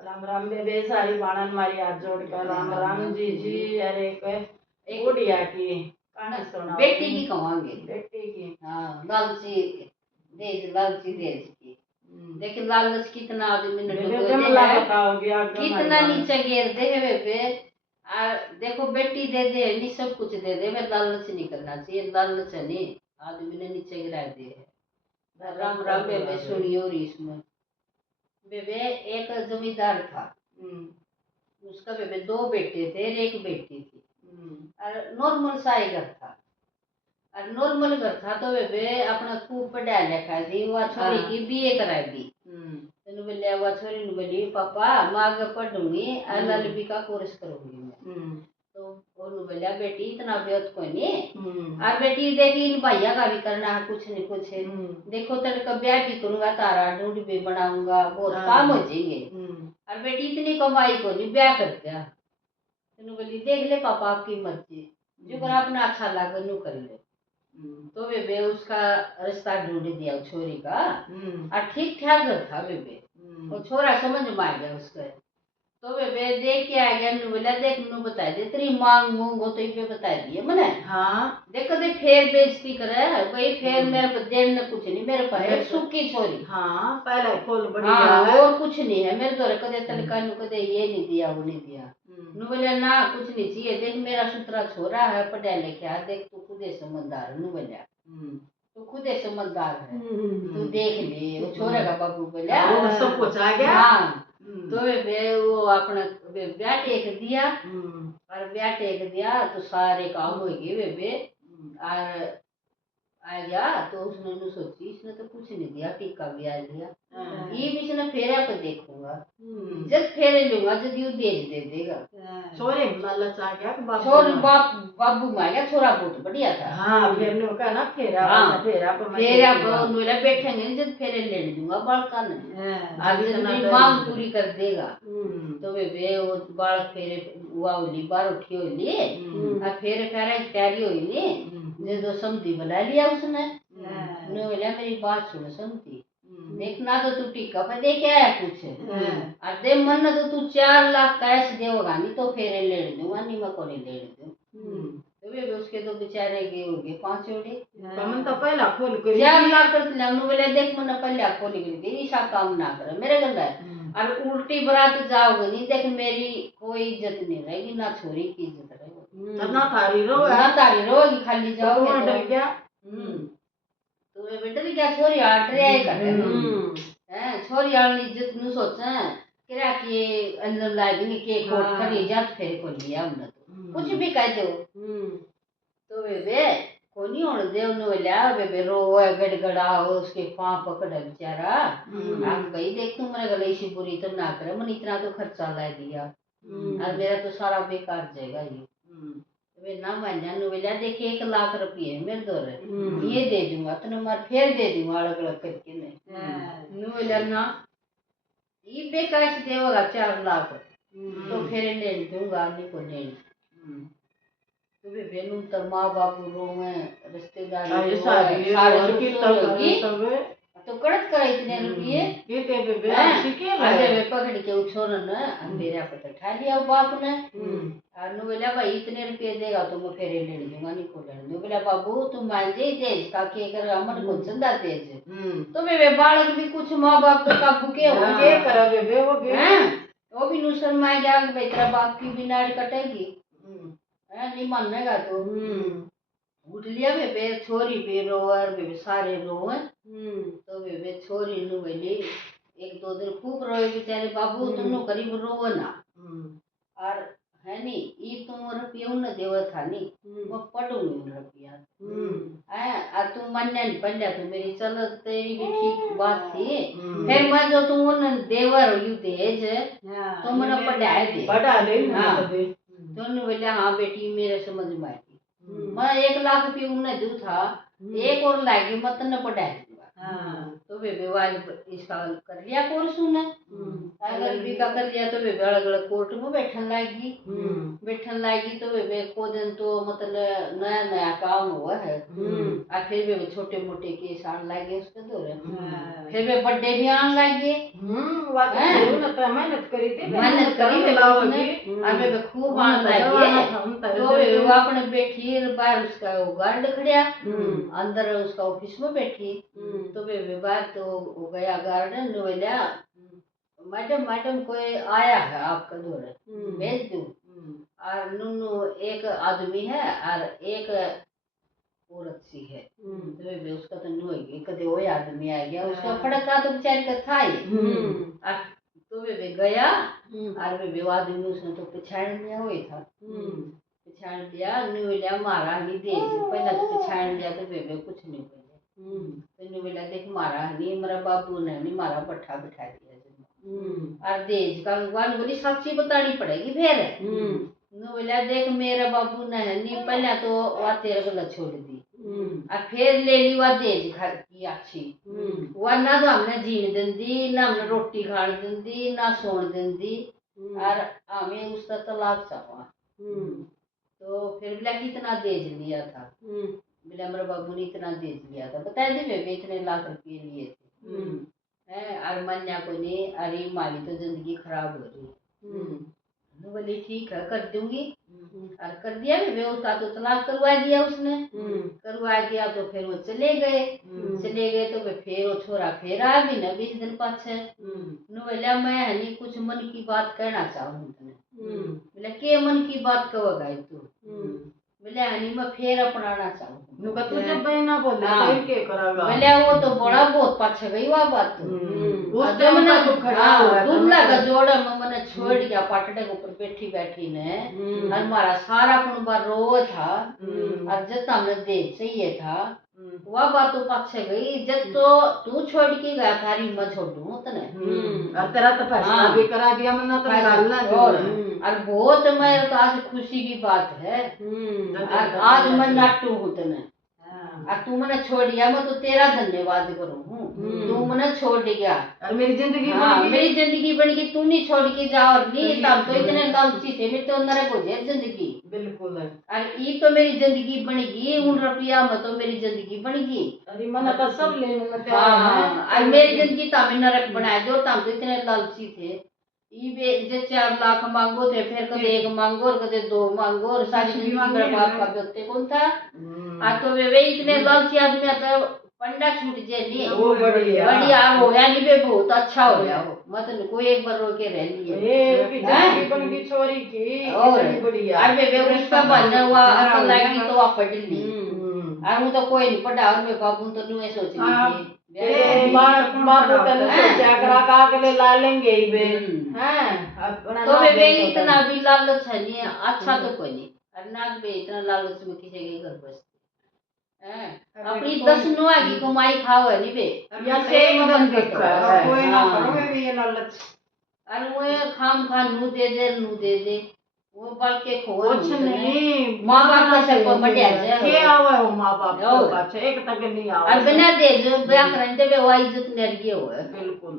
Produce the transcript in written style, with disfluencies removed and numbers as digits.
राम राम बेबे सारी बाणन मारी हाथ जोड़कर राम राम जी अरे एक गुड़िया की कहानी सुनाओ। बेटी की कहांगे, बेटी की। हाँ, लालची देश की। लेकिन लालच कितना आदमी ने कितना नीचे गिर दे है बेबे। देखो बेटी दे दे नहीं सब कुछ दे दे, वे लालच नहीं करना चाहिए। लालच है नहीं आदमी ने नीचे गिरा दे है। राम राम बेबे सुनियो इसमें। बेबे एक जमींदार था, उसका बेबे 2 बेटे थे और 1 बेटी थी। और नॉर्मल सा ही घर था। और नॉर्मल घर था तो बेबे अपना खूब पढ़ा लिखा दी, वह छोरी की बीए करा दी। तेन बोलिया वह छोरी ने बोली पापा मैं आगे पढ़ूंगी LLB का कोर्स करूंगी मैं। तो उन्होंने बोलिया बेटी इतना व्यर्थ कोई नहीं। और बेटी देखी इन भैया का भी करना है कुछ नहीं कुछ। देखो तेरे का ब्याह भी करूंगा, तारा ढूंढ भी बनाऊंगा, बहुत काम हो जाएंगे। और बेटी इतनी कमाई को नहीं ब्याह कर दिया। तेन बोली देख ले पापा आपकी मर्जी, जो कर अपना अच्छा लगे नु कर ले। तो बेबे उसका रिश्ता ढूंढ दिया छोरी का। और ठीक ठाक घर था बेबे, और छोरा समझ में आ गया उसका। तो बेबे देख के आ गया, बोला देख नु बता दे तेरी मांग मूंग हो तो ये बता दिए मने। हाँ देखो दे फेर बेइज्जती करे भाई, फेर मेरे पर देन ने कुछ नहीं, मेरे पर एक सुखी छोरी। हाँ पहले फूल बढ़िया है और कुछ नहीं है मेरे द्वारा। कदे तलका नु कदे ये नहीं दिया वो नहीं दिया। नु बोले ना कुछ नहीं चाहिए, देख मेरा सुतरा छोरा है पढ़ा लिखा, देख तू खुद ही समझदार। नु बोलिया तू खुद ही समझदार है, तू देख ले। वो छोरे का बाबू बोलिया सब कुछ आ गया। हाँ तो वे वो अपना ब्याह टेक दिया। और ब्याह टेक दिया तो सारे काम हो गए बेबे। और आ गया तो उसने नु सोची इसने तो कुछ नहीं दिया, टीका भी आ दिया। ये भी इसने फेरा पर देखूंगा, जब फेरे लूंगा जब यू दे देगा। छोरे लालच आ गया कि बाबू में आ गया। छोरा बहुत बढ़िया था। हाँ फेरने का ना फेरा। हाँ फेरा पर बोला बैठेंगे जब फेरे ले दूंगा बालका ने, आज मेरी मांग पूरी कर देगा। तो वे वो बालक फेरे वाली बार उठी होली और फेरे फेरा की तैयारी होली। जो समझी बुला लिया उसने। ने बोला मेरी बात सुन समझी, देखना तो तू टीका पे दे के आया कुछ। और दे मन तो तू 4 लाख कैश देगा, नहीं तो फेरे ले दूंगा, नहीं मैं को नहीं ले दूं। तो वे उसके तो बेचारे गए हो गए 5 जोड़े। मन तो पहला खोल कर 4 लाख कर दिया। हमने बोला देख मन पहला खोल कर दे, ऐसा काम ना करे मेरे गंदा। और उल्टी बरात जाओगे नहीं, देख मेरी कोई इज्जत नहीं रहेगी, ना छोरी की इज्जत रहेगी, ना तारी रोगी खाली जाओगे तो। क्या तो वे बेटा क्या छोरी आट रे आए कर हैं, छोरी आली इज्जत नु सोचा किरा के अंदर लागी के कोट करी जात फेर को लिया हमने तो कुछ भी कह दो। तो वे कोनी होने दे उन्हें बोला बेबे रोए गड़गड़ा हो, उसके पाँव पकड़ बेचारा। आप भाई देख तू मेरे गले ऐसी बुरी तो ना करे, मन इतना तो खर्चा ला दिया और मेरा तो सारा बेकार जाएगा ये। वे ना मान्या नु बोला देखिए 1 लाख रुपये मेरे दो ये दे दूंगा तो मैं फिर दे दूंगा अलग अलग करके ने। नु बोला ना ये बेकार से देगा 4 लाख तो फिर ले दूंगा, नहीं को ले। तो वे बेनू तर माँ बाप रोवे रिश्तेदार सारे तो कड़क करा इतने रुपये अरे वे पकड़ के छोड़ न मेरा पता ठा लिया बाप ने। नु बोला भाई इतने रुपये देगा तो मैं फेरे ले दूंगा, नहीं को लेने। बोला बाबू तुम मान जे देज का के कर हमन को चंदा देज। तो वे बालक भी कुछ माँ बाप का काबू के हो के करा वे वो भी नुसन मार गया कि भाई तेरा बाप की भी नाड़ कटेगी नहीं मानेगा तो। उठ लिया बेबे छोरी भी रोवर बेबे सारे रोवे। तो बेबे छोरी नु बोली 1-2 दिन खूब रोए बेचारे बाबू तुम करीब रोवो ना। और है नी ये तुम रुपया न देवा था नी मैं पढ़ूंगी रुपया आ तुम मान्या नहीं पढ़ा तो मेरी चलो तेरी भी ठीक बात थी। फिर मैं जो तुम उन देवर यू देज तो मैंने पढ़ा दे। हाँ तो उन्होंने बोला हाँ बेटी मेरे समझ में आई। मैं 1 लाख रुपये उन्हें दू था, एक और लागी मत न पढ़ा दूंगा। तो बेबे वाल इसका कर लिया कोर्स उन्हें अगर बीका कर लिया तो वे अलग अलग कोर्ट में बैठन लागी तो वे को दिन तो मतलब नया नया काम हुआ है और फिर वे छोटे मोटे केस आने लगे उसके दौरे फिर वे बर्थडे भी आने लगे मेहनत करी वे उसने और वे खूब आने लगे तो वे वो अपने बैठी बाहर उसका वो गार्ड खड़िया अंदर उसका ऑफिस में बैठी तो वे बाहर तो हो गया गार्डन बोला मैडम मैडम कोई आया है आपका दौरे भेज दूं और नुनू एक आदमी है और एक औरत सी है तो वे उसका तो नु कदे वो आदमी आ गया उसका फड़का तो बेचारी का था ही तो वे गया और वे आदमी उसने तो पछाड़ लिया हुई था पछाड़ लिया नु लिया मारा नहीं दे पहले तो पछाड़ लिया तो वे कुछ नहीं बोले तो नु बोला देख मारा नहीं मेरा बाबू ने नहीं मारा पट्ठा बिठा दिया और देज का भगवान बोली सच्ची बतानी पड़ेगी फिर नु बोला देख मेरा बाबू ने नहीं पहले तो वह तेरे को छोड़ दी और फिर ले ली वह देज घर की अच्छी वह ना तो हमने जीन देंदी ना हमने रोटी खाने देंदी ना सोन देंदी और हमें उसका तलाक चाहा तो फिर बोला कितना देज लिया था बोला मेरे बाबू ने इतना देज लिया था बता दी इतने लाख रुपये लिए थे और मन्या को नहीं अरे माली तो जिंदगी खराब हो रही बोली ठीक है कर दूंगी और कर दिया भी उसका तो तलाक करवा दिया उसने करवा दिया तो फिर वो चले गए तो फिर वो छोरा फिर आ भी ना 20 दिन पाछे बोला मैं नहीं कुछ मन की बात कहना चाहूँ बोला के मन की बात कहोगा तू बोले हनी मैं फिर अपनाना चाहूँ तुझे बहना बोले फिर के करेगा बोले वो तो बड़ा बहुत पाछे गई वह बात तो उस टाइम ना तो खड़ा दूल्हा का जोड़ा में मैंने छोड़ दिया पाटड़े के ऊपर बैठी ने और हमारा सारा कुनबा रो था और जब हमने देख चाहिए था वह बात तो पाछे गई जब तो तू छोड़ के गया थारी मैं छोड़ू तने और तेरा तो फैसला भी करा दिया मैंने तो डालना और बहुत मेरे को आज खुशी की बात है आज मैं नाटू हूँ तने और तू मैंने छोड़ दिया मैं तो तेरा धन्यवाद करूँ तू मैंने छोड़ दिया और मेरी जिंदगी मेरी जिंदगी बन गई तू नहीं छोड़ के जा और नहीं तब तो इतने लालची थे मैं तो अंदर को जेब जिंदगी बिल्कुल और ये तो मेरी जिंदगी बन गई उन रुपया में तो मेरी जिंदगी बन गई अरे मन तो सब लेने में और मेरी जिंदगी तो नरक बना दो तब तो इतने लालची थे जे 4 लाख मांगो थे फिर कदे 1 मांगो और कदे 2 मांगो और सारी जिंदगी बर्बाद कर देते कौन था आ तो वे इतने लालची आदमी तो पंडा छूट जे नहीं वो बढ़िया हो गया नहीं बे बहुत अच्छा हो गया वो मतलब कोई एक बार रो के रह लिए ये की जिंदगी बन गई छोरी की और बढ़िया और वे उसका बनना हुआ अकल लगी तो आप पढ़ ली और वो तो कोई नहीं पढ़ा और मैं बाबू तो नहीं सोच रही थी बाबू तने सोचा करा का अगले ला लेंगे ही वे हैं तो वे इतना भी लालच है नहीं अच्छा तो कोई नहीं और ना बे इतना लालच में किसी के घर बस अपनी 10 नुआ की कमाई खाओ है नहीं बे या से मन देखा कोई ना करो भी ये लालच और वो खाम खा नू दे वो बल के खो कुछ नहीं मां बाप का सब बढ़िया है के आवे हो मां बाप का पाछे एक तक नहीं आवे और बिना दे जो ब्याह करने पे वो इज्जत नहीं रही हो बिल्कुल